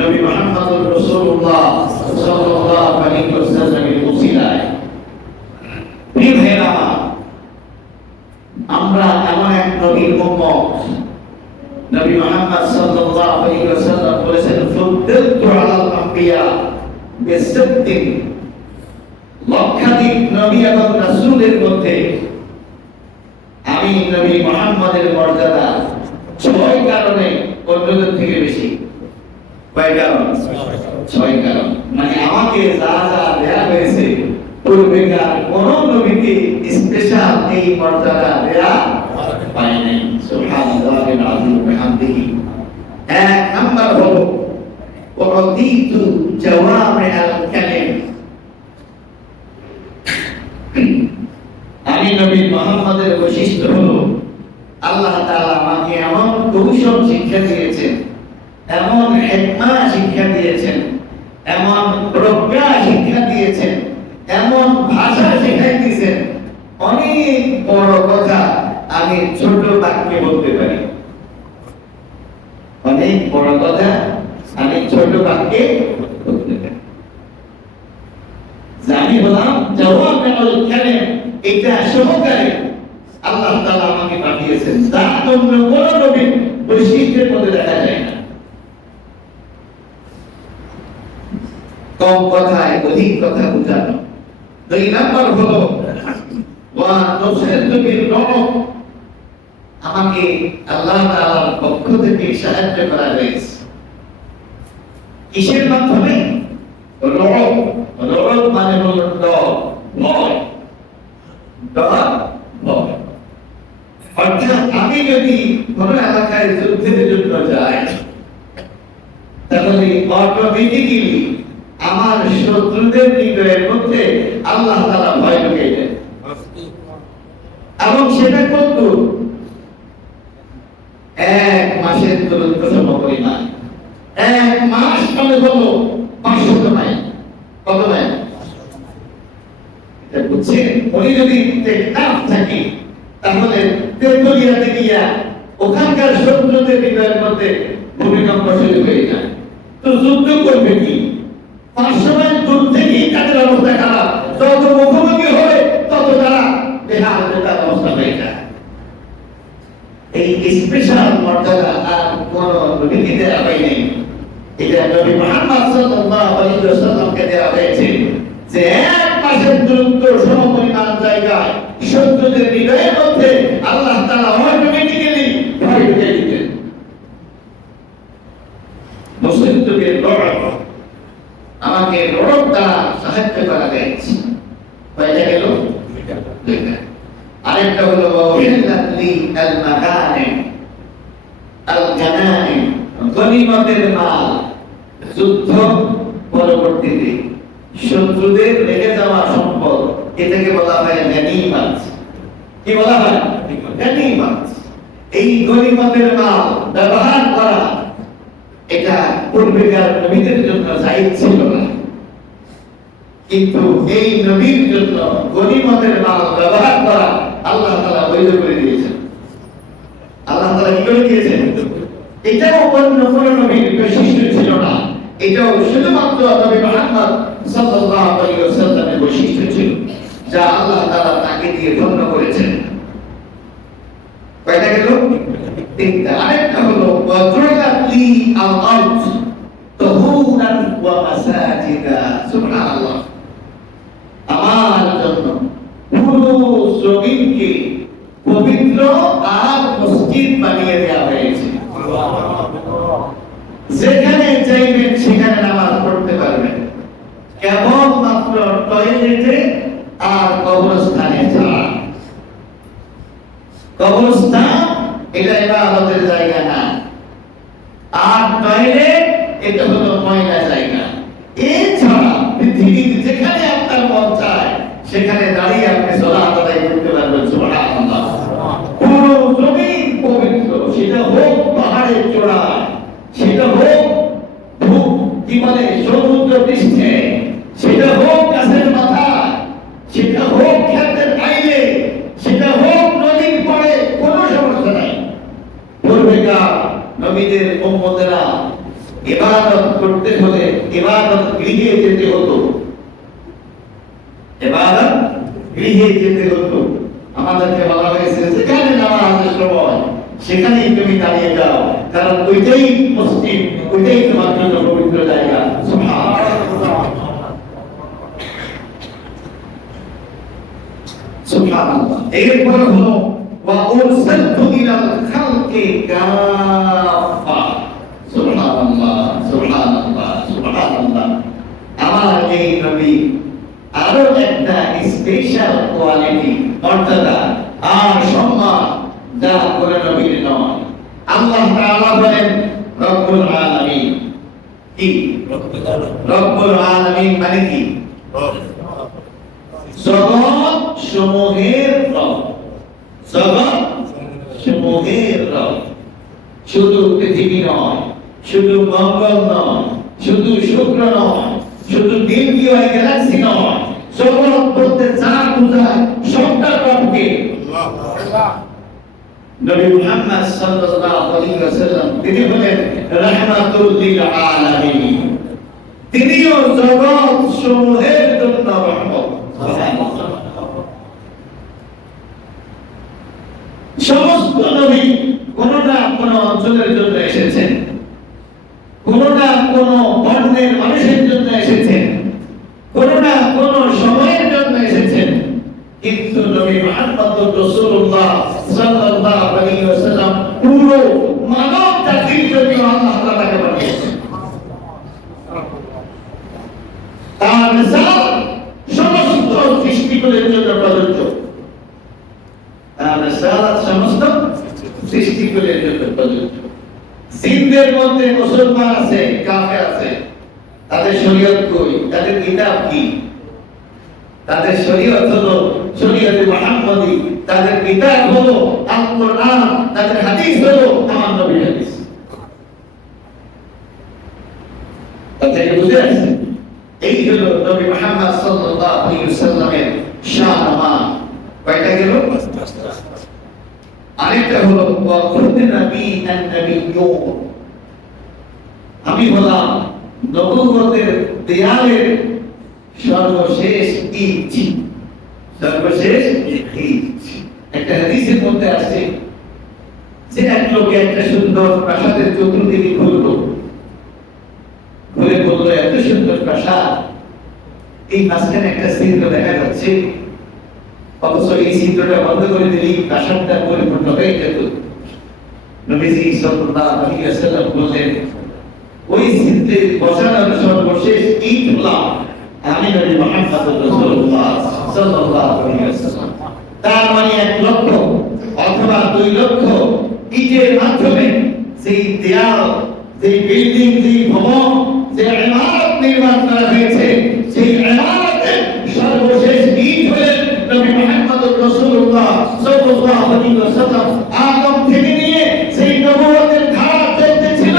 নবী মুহাম্মদুর রাসূলুল্লাহ সাল্লাল্লাহু আলাইহি ওয়াসাল্লামের ওসিলায়। প্রিয় ভাইরা, আমরা এমন এক নবীর উম্মত, নবী মুহাম্মদ সাল্লাল্লাহু আলাইহি ওয়াসাল্লাম বলেছেন, ফুদ্দিলতু আলাল আম্বিয়া বিসিদ্দিন, লক্ষাধিক নবী এবং রাসূলের মধ্যে আমি নবী মুহাম্মদের মর্যাদা 6 কারণে অন্যদের থেকে বেশি। কয় কারণ? 6 কারণ। মানে আমাকে যা যা দেয়া হয়েছে পূর্বেকার কোন নবীকে স্পেশাল এই মর্যাদা দেয়া হয় নাই। সুবহানাল্লাহিল আযীম ওয়া বিহামদিহি। এক নাম্বার হলো ورضيت جوامع الكلم আমি নবী মুহাম্মদের বৈশিষ্ট্য হলো আল্লাহ তাআলা আমাকে এমন কৌশল শিক্ষা দিয়েছেন, এমন হিকমা শিক্ষা দিয়েছেন, এমন প্রজ্ঞা শিক্ষা দিয়েছেন, এমন ভাষা শিখাই দিয়েছেন, অনেক বড় কথা আমি ছোট বাক্যে বলতে পারি। অনেক বড় কথা আমি ছোট বাক্যে বলতে পারি। জানি বললাম জওয়ামিউল কালিম, এটা সহকারে আল্লাহ তাআলা আমাকে পাঠিয়েছেন, যা তোমরা কোন নবীর বৈশিষ্ট্যের মধ্যে দেখা যায় না। কম কথায় অধিক কথা বোঝানো। 2 নাম্বার হলো ওয়া নুসরাতু বিল রুব, আমাকে আল্লাহ তাআলার পক্ষ থেকে সাহায্য করা হয়েছে। কিসের মাধ্যমে? রুব, রুব মানে হলো ভয়, ভয়। অর্থাৎ আমি যদি কোনো এলাকায় যুদ্ধের জন্য যাই, তাহলে অটোমেটিক্যালি আমার শত্রুদের হৃদয়ের মধ্যে আল্লাহ তাআলা ভয় ঢুকে দেন। এবং সেটা কত? 1 মাসের দূরত্ব সমপরিমাণ। 1 মাস মানে হলো 500 মাইল। কত মাইল? এটা বুঝছেন? উনি যদি টেকনাফ থাকি, তাহলে তেতুলিয়াতে গিয়া ওখানকার শত্রুদের হৃদয়ের মধ্যে ভূমিকম্প শুরু হয়ে যায়। তো যুদ্ধ করবে কি? 500 মাইল দূর থেকেই তাদের অবস্থা খারাপ। যত মুখোমুখি হবে তত তারা বেহাল অবস্থা হয়ে যায়। এই স্পেশাল মর্যাদা আর কোন নবীকে দেওয়া হয়নি। এটা নবী মুহাম্মদ সাল্লাল্লাহু আলাইহি ওয়াসাল্লামকে দেওয়া হয়েছে, যে 1 মাসের দূরত্ব সমপরিমাণ জায়গায় শত্রুদের হৃদয়ের মধ্যে আল্লাহ তাআলা অটোমেটিক্যালি ভয় ঢুকে দিতেন। মুসলিমদের লড়াই আমাকে লড়াই দ্বারা সাহায্য করা হয়েছে। কয়টা গেল? আরেকটা হলো ওয়াহিল্লাতলি আল মাগানিম আল গানানিম, গনিমতের মাল। যুদ্ধ পরবর্তীতে শত্রুদের রেখে যাওয়া সম্পদ, এটাকে বলা হয় গনিমত। কি বলা হয়? গনিমত। এই গনিমতের মাল ব্যবহার করা, এটা পূর্বেকার নবীদের জন্য জায়েজ ছিল না, কিন্তু এই নবীর জন্য গনিমতের মাল ব্যবহার করা আল্লাহ তাআলা বৈধ করে দিয়েছেন। আল্লাহ তাআলা কি করে দিয়েছেন? এটাও অন্য কোন নবীর বৈশিষ্ট্য ছিল না, এটাও শুধুমাত্র নবী মুহাম্মদ সাল্লাল্লাহু আলাইহি ওয়াসাল্লামের বৈশিষ্ট্য ছিল, যা আল্লাহ তাআলা তাকে দিয়ে ধন্য করেছেন। কয়টা গেল? 3টা। আরেকটা হলো ওয়াজুলাতলি আল আরদ তুহুরান ওয়া মাসাজিদা। সুবহানাল্লাহ, আমার জন্য পুরো জমিনকে পবিত্র আর মসজিদ বানিয়ে দেওয়া হয়েছে। যেখানে চাইবেন সেখানে নামাজ পড়তে পারবেন, কেবলমাত্র টয়লেটে আর কবরস্থানে ছাড়া। কবরস্থান এটা ইবাদতের জায়গা না, আর টয়লেট এটা হলো ময়লা জায়গা। এছাড়া পৃথিবীতে যেখানে আপনার মন চায় সেখানে দাঁড়িয়ে আপনি সালাত আদায় করতে পারবেন। সুবহানাল্লাহ, পুরো জমিন পবিত্র, সেটা হোক পাহাড়ের চূড়ায়, সেটা হোক কি বলে সমুদ্র পৃষ্ঠে, সেটা হোক গাছের মাথায়, সেটা হোক ক্ষেতের আইলে, সেটা হোক নদীর পাড়ে, কোনো সমস্যা নাই। পূর্বেকার নবীদের উম্মতেরা ইবাদত করতে হলে ইবাদত গৃহে যেতে হতো, ইবাদত গৃহে যেতে হতো। আমাদেরকে বলা হয়েছে যেখানে নামাজের সময় সেখানেই তুমি দাঁড়িয়ে যাও, কারণ ওইটাই মসজিদ, ওইটাই তোমার জন্য পবিত্র জায়গা। সুবহানাল্লাহ, সুবহানাল্লাহ। এরপর হলো ওয়া উরসিলতু ইলাল খালকি কাফা। সুবহানাল্লাহ, সুবহানাল্লাহ, সুবহানাল্লাহ। আমার এই নবী আরো একটা স্পেশাল কোয়ালিটি, মর্যাদা আর সম্মান যা করে নবীর নয়। আল্লাহ তাআলা বলেন রব্বুল আলামিন কি রব্বুল আলামিন মানে কি জগৎ সমূহের রব, জগৎ সমূহের রব। শুধু পৃথিবী নয়, শুধু মঙ্গল নয়, শুধু শুক্র নয়, শুধু মিল্কি ওয়ে গ্যালাক্সি নয়, জগৎ বলতে যা বোঝায় সবটা রবকে। নবী মুহাম্মদ সাল্লাল্লাহু আলাইহি ওয়াসাল্লাম তিনি বলেন রাহমাতুল লিল আলামিন, তিনিও জগৎ সমূহের জন্য রহমত। সমস্ত নবী কোন না কোন অঞ্চলের জন্য এসেছেন, কোন না কোন বর্ণের মানুষের জন্য এসেছেন, কোন না কোন সময়ের জন্য এসেছেন, কিন্তু নবী মুহাম্মদ রাসূলুল্লাহ সাল্লাল্লাহু আলাইহি ওয়াসাল্লাম পুরো মানব জাতির জন্য আল্লাহ তাআলাকে পাঠিয়েছেন। তার রিসালাত সমস্ত সৃষ্টিকুলের জন্য প্রযোজ্য, তার রিসালাত সমস্ত সৃষ্টিকুলের জন্য প্রযোজ্য। জিনদের মধ্যে মুসলমান আছে, কাফের আছে, তাদের শরীয়ত কই, তাদের কিতাব কি? তাদের শরীয়ত হলো শরীয়তে মুহাম্মাদি, তাদের কিতাব হলো আল কোরআন, তাদের হাদিস হলো আমার নবীর হাদিস। তাহলে বুঝে আসছে এই হলো নবী মুহাম্মদ সাল্লাল্লাহু আলাইহি ওয়াসাল্লামের শান। কয়টা গেল? আরেকটা হলো আমি হলাম নবুয়তের দেয়ালের সর্বশেষ ইট, সর্বশেষ ইট। একটা হাদিসের মধ্যে আছে যে এক লোকে একটা সুন্দর প্রাসাদের চতুর্দিকে ঘুরলো, ঘুরে বললো এত সুন্দর প্রাসাদ, এই মাঝখানে একটা ছিদ্র দেখা যাচ্ছে, অথচ এই ছিদ্রটা বন্ধ করে দিলেই প্রাসাদটা পরিপূর্ণ হয়ে যেত। নবীজি সাল্লাল্লাহু আলাইহি ওয়াসাল্লাম বললেন ওই ছিদ্রে বসানোর সর্বশেষ ইট হলাম আমি নবী মুহাম্মদ রাসূলুল্লাহ সাল্লাল্লাহু আলাইহি ওয়াসাল্লাম। তার মানে 1 লক্ষ অথবা 2 লক্ষ ইটের মাধ্যমে সেই দেয়াল, সেই বিল্ডিং, সেই ভবন, যে ইমারত নির্মাণ করা হয়েছে, সেই ইমারতের সর্বশেষ ইট হলেন নবী মুহাম্মদ রাসূলুল্লাহ সাল্লাল্লাহু আলাইহি ওয়াসাল্লাম। আদম থেকে নিয়ে সেই নবুয়তের ধারা চলতে ছিল,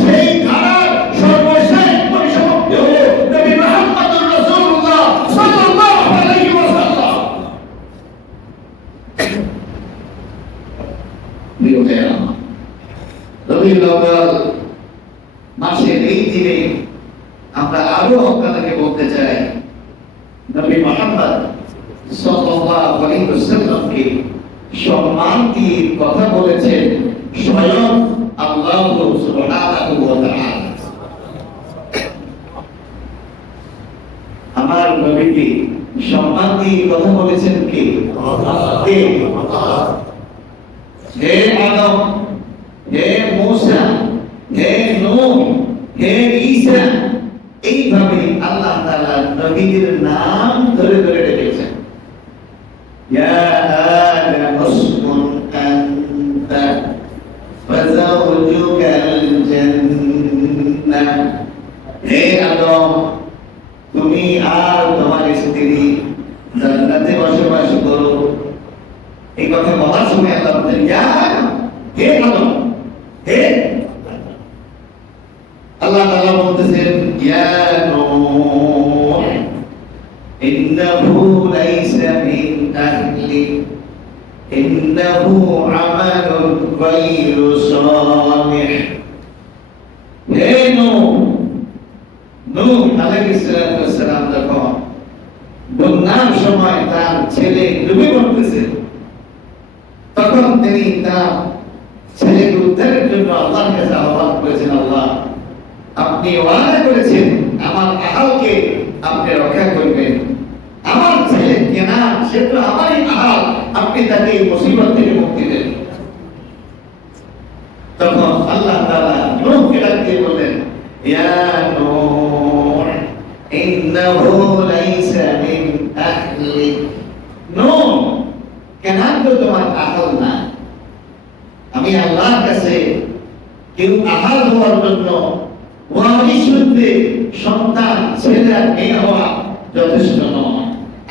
সেই ধারার সর্বশেষ পরিসমাপ্তি হলো নবী মুহাম্মদ রাসূলুল্লাহ সাল্লাল্লাহু আলাইহি ওয়াসাল্লাম। রবিউল আউয়াল মাসের এই দিনে আমরা আরো আপনাদেরকে বলতে চাই নবী মুহাম্মদ সাল্লাল্লাহু আলাইহি ওয়াসাল্লামকে সম্মান দিয়ে কথা বলেছেন স্বয়ং আল্লাহ সুবহানাহু ওয়া তাআলা। আমার নবীকে সম্মান দিয়ে কথা বলেছেন কে? কে? হে আদম, হে মূসা, হে নূহ, হে ঈসা, এইভাবে আল্লাহ তাআলা নবীদের নাম ধরে ধরে ডেকেছেন। ইয়া আদম উসকুন আনতা ওয়া যাওজুকাল জান্নাহ, হে আদম তুমি আর তোমার স্ত্রী জান্নাতে বসবাস করো। এই কথা বলার সময় আল্লাহ বলেন ইয়া হে আদম, হে আল্লাহ তাআলা বলতেছেন ইয়া নূহ ইন্নাহু লাইসা মিন আহলি ইন্নাহু আমালুন গায়রু সালিহ। হে নূহ, নূহ আলাইহিস সালাম যখন বন্যার সময় তার ছেলে ডুবে পড়তেছে, তখন তিনি তার ছেলেকে উদ্ধারের জন্য আল্লাহর কাছে আহ্বান করেছেন, আল্লাহ আপনি ওয়াদা করেছেন আমার আহালকে আপনি রক্ষা করবেন, আমার ছেলে কেনান সে তো আমারই আহাল, আপনি তাকে এই মুসিবত থেকে মুক্তি দেন। তখন আল্লাহ তাআলা নূহকে ডাক দিয়ে বললেন ইয়া নূহ ইন্নাহু লাইসা মিন আহলি। নূহ, কেনান তো তোমার আহাল না। আমি আল্লাহর কাছে কেউ আহাল হওয়ার জন্য ওয়ারিস সূত্রে সন্তান ছেলে আর মেয়ে হওয়া যথেষ্ট নয়।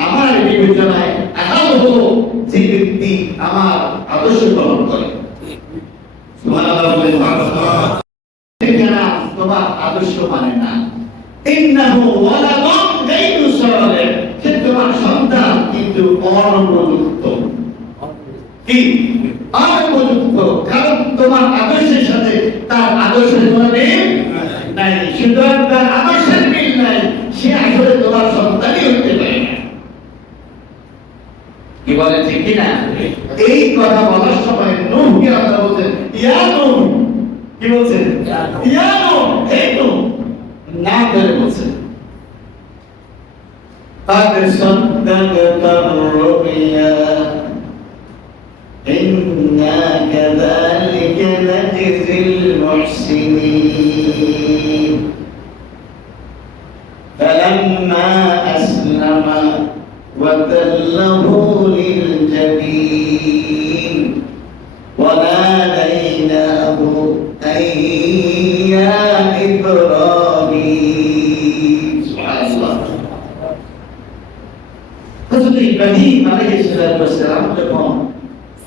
আমার বিবেচনায় আহাল হলো যে ব্যক্তি আমার আদর্শ গ্রহণ করে। সুবহানাল্লাহ বলেন। তোমার আদর্শ মানে না, ইন্নাহু ওয়ালাদুন গায়রু সালিহ, সে তোমার সন্তান কিন্তু অনুপযুক্ত। কি অনুপযুক্ত? কারণ তোমার আদর্শের সাথে তার আদর্শের কোনো মিল নাই। সুতরাং তার আদর্শের মিল নাই, সে আসলে তোমার সন্তানই হতে পারে না। কি বলে ঠিক কিনা? এই কথা বলার সময় নূহকে আল্লাহ বলছেন, ইয়া নূহ, কি বলছেন? ইয়া নূহ, হে নূহ, নাম ধরে বলছেন। قد صدقت الرؤيا إنا كذلك نجزي المحسنين فلما أسلم وتله للجبين وناديناه أن يا إبراهيم. سبحان الله. হযরত ইব্রাহিম আলাইহিস সালাম যখন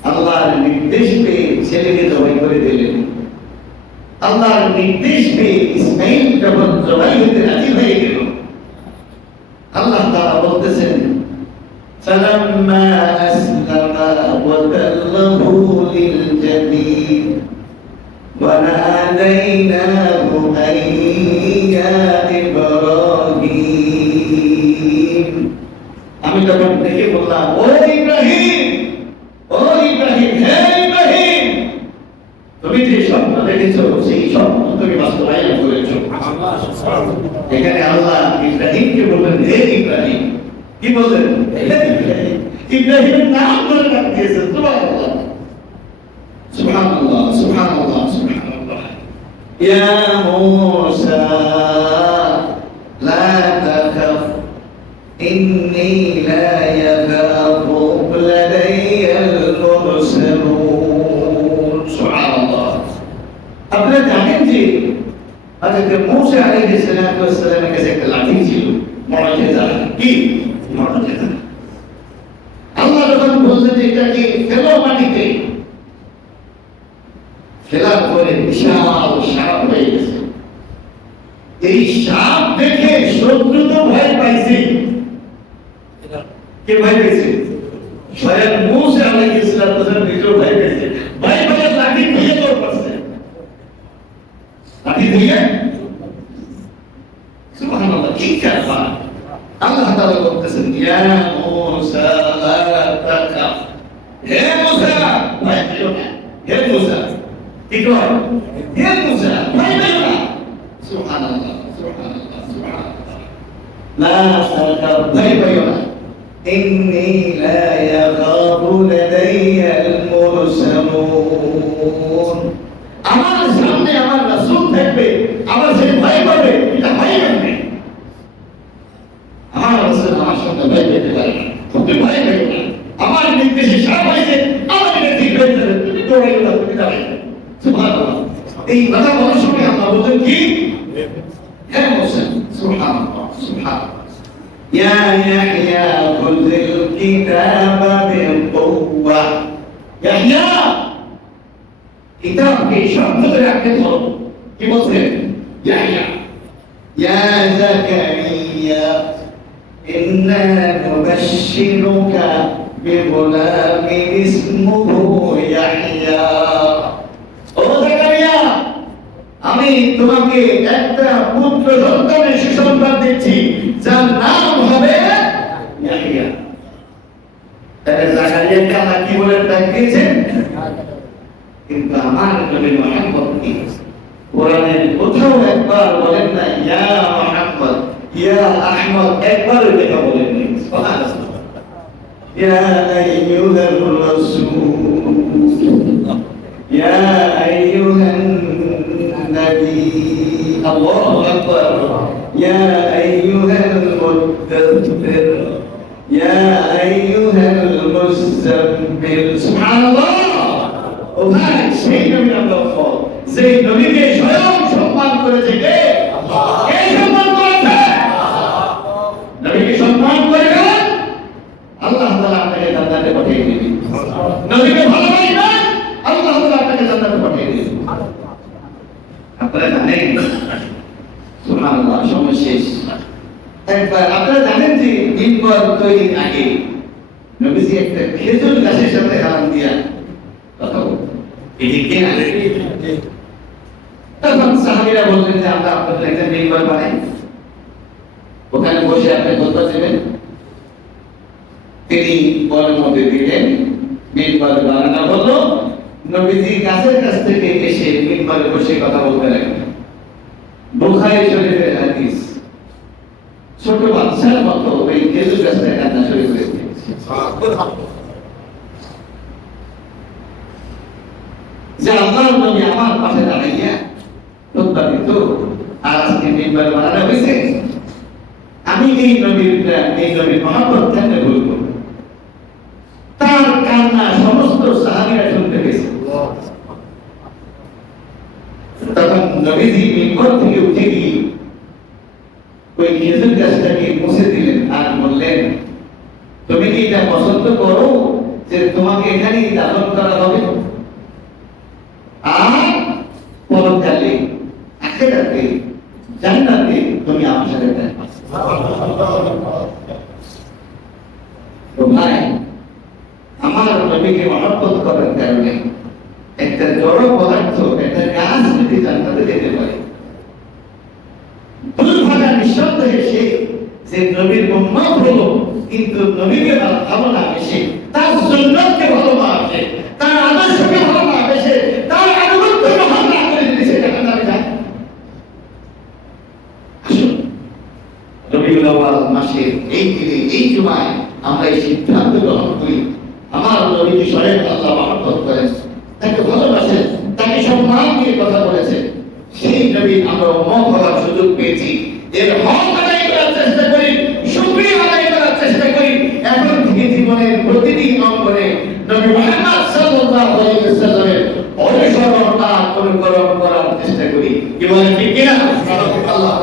আল্লাহর নির্দেশ পেয়ে ছেলেকে জবাই করে দিলেন, আল্লাহর নির্দেশ পেয়ে ইসমাঈল যখন জবাই হতে রাজি হয়ে গেল, আল্লাহ তাআলা বলতেছেন, فَلَمَّا أَسْلَمَ وَتَلَّهُ لِلْجَبِينِ وَنَادَيْنَاهُ أَن يَا إِبْرَاهِيمُ. আমি তখন দেখে বললাম, ও ইব্রাহিম, ও ইব্রাহিম, হে ইব্রাহিম, তুমি যে স্বপ্ন দেখেছো সেই স্বপ্ন তুমি বাস্তবায়ন করেছো। এখানে আল্লাহ ইব্রাহিমকে বললেন, হে ইব্রাহিম। কি বললেন? ইব্রাহিমের নাম ধরে ডাক দিয়েছেন। সুবহানাল্লাহ, সুবহানাল্লাহ, সুবহানাল্লাহ, সুবহানাল্লাহ। ইয়া মূসা লা তাখাফ ইন্নী লা ইয়াখাফু লাদাইয়াল মুরসালুন। সুবহানাল্লাহ। আপনারা জানেন যে হযরত মূসা আলাইহিস সালামের কাছে একটা লাঠি ছিল, মুআজিজা। কি মুআজিজা? আল্লাহ যখন বললেন যে এটাকে ফেলো মাটিতে, ফেলার পরে বিশাল সাপ হয়ে গেছে। এই সাপ দেখে শত্রু তো ভয় পাইছে। কে ভয় পেয়েছে? স্বয়ং মূসা আলাইহিস সালাম নিজেও ভয় পেয়েছে। ভয় পেয়ে লাঠি দিয়ে দৌড় করছে। লাঠি দিয়ে, সুবহানাল্লাহ, কি কথা! আল্লাহ তাআলা বলতেছেন, ইয়া মূসা লা তাখাফ, হে মূসা ভয় পেও না। হে মূসা, কি কর? হে মূসা ভয় পেও না। সুবহানাল্লাহ, সুবহানাল্লাহ, সুবহানাল্লাহ। লা তাখাফ, ভয় পেও না। ইন্নী লা ইয়াখাফু লাদাইয়াল মুরসালুন। আমার সামনে আমার রাসূল থাকবে, আমার সে ভয় পাবে, এটা ভয় পাবে। আমার রাসূল আমার সামনে ভয় পেতে পারে না, তুমি ভয় পেও না। আমার নির্দেশে সাপ হয়েছে, আমার এটা ঠিক হয়ে যাবে, তুমি দৌড়াইও না, তুমি যাবে। সুবহানাল্লাহ। এই কথা বলার সময় আল্লাহ বলছেন কি? হে মূসা, সুবহানাল্লাহ, সুবহানাল্লাহ। ইয়া ইয়াহইয়া খুযিল কিতাবা বিকুওয়া। ইয়াহইয়া, কিতাবকে শক্ত করে আঁকড়ে ধরো। কি বলছেন? ইয়াহইয়া, ইয়া যাকারিয়া ইন্না নুবাশশিরুকা বিগুলামিন ইসমুহু ইয়াহইয়া। ও যাকারিয়া, আমি তোমাকে একটা পুত্র সন্তানের সুসংবাদ দিচ্ছি, যার নাম হবে ইয়াহইয়া। তাহলে যাকারিয়াকে আল্লাহ কি বলে ডাক দিয়েছেন? কিন্তু আমার নবী মুহাম্মদ কি কোরআনের কোথাও একবার বলেন না ইয়া মুহাম্মদ, ইয়া আহমদ, একবারও দেখা বলেন না। সুবহানাল্লাহ। ইয়া আইয়ুহার রাসূল, ইয়া আইয়ুহান নবী, আল্লাহু আকবার। ইয়া আইয়ুহাল মুদ্দাথির, ইয়া আইয়ুহাল মুযাম্মিল। সুবহানাল্লাহ। ও ভাই, সেই নবীর আল্লাহ, সেই নবীকে স্বয়ং সম্মান করেছে কে? আল্লাহ তাআলা আপনাকে জান্নাতে পাঠিয়ে দিবেন। নবীকে ভালোবাসবেন, আল্লাহ তাআলা আপনাকে জান্নাতে পাঠিয়ে দিবেন। আপনারা জানেন, সুবহানাল্লাহ, সময় শেষ। একবার আপনারা জানেন যে মিম্বর তৈরির আগে নবীজি একটা খেজুর গাছের সাথে হারাম দিয়া কথা বলতেন। এটি কে না? তখন সাহাবীরা বললেন যে আমরা আপনাদের একটা মিম্বর বানাই, ওখানে বসে আপনি কথা দেবেন। তিনি বলের মধ্যে দিলেন, মিম্বর বানানো হলো। নবীজি গাছের কাছ থেকে এসে মিম্বরে বসে কথা বলতে লাগলেন। বুখারী শরীফের হাদিস। ছোট বাচ্চার মতো ওই খেজুর গাছটা কান্না শুরু করেছে। যে আল্লাহর নবী আমার পাশে দাঁড়াইয়া খুতবা দিত, আর আজকে মিম্বর বানানো হয়েছে, আমি এই নবীর মহব্বত কেন বলব? তার কান্না সমস্ত সাহাবীরা শুনতে পেয়েছে। তখন নবীজি মিম্বর থেকে উঠে গিয়ে ওই খেজুর গাছটাকে মুছে দিলেন আর বললেন, তুমি কি এটা পছন্দ করো যে তোমাকে এখানেই দাফন করা হবে? আর পরকালে আখিরাতে জান্নাতে তুমি আমার সাথে থাকবে। তো ভাই, আমার নবীকে মহব্বত করার কারণে একটা জড় পদার্থ, একটা গাছ যদি জান্নাতে যেতে পারে, দুর্ভাগা নিঃসন্দেহে সে যে নবীর উম্মত হলো, কিন্তু নবীকে ভালো না বেশি, তার সুন্নতকে ভালোবাসে, তার আদর্শকে ভালোবাসে, তার আনুগত্য গ্রহণ না করে যদি সে জান্নাতে যায়। আসুন, রবিউল আউয়াল মাসের এই দিনে, এই জুমায় আমরা এই সিদ্ধান্ত গ্রহণ করি, আমার নবীকে স্বয়ং আল্লাহ মহব্বত করেন, তাকে ভালোবাসেন, তাকে সম্মান দিয়ে কথা বলেছেন। সেই নবী আমরা উম্মত হওয়ার সুযোগ পেয়েছি, এর হক আদায় করার চেষ্টা করি, শুকরিয়া আদায় করার চেষ্টা করি। এখন থেকে জীবনের প্রতিটি অঙ্গনে নবী মুহাম্মদ সাল্লাল্লাহু আলাইহি ওয়াসাল্লামের অনুসরণ আর অনুকরণ করার চেষ্টা করি। কি বলেন ঠিক কিনা? আল্লাহ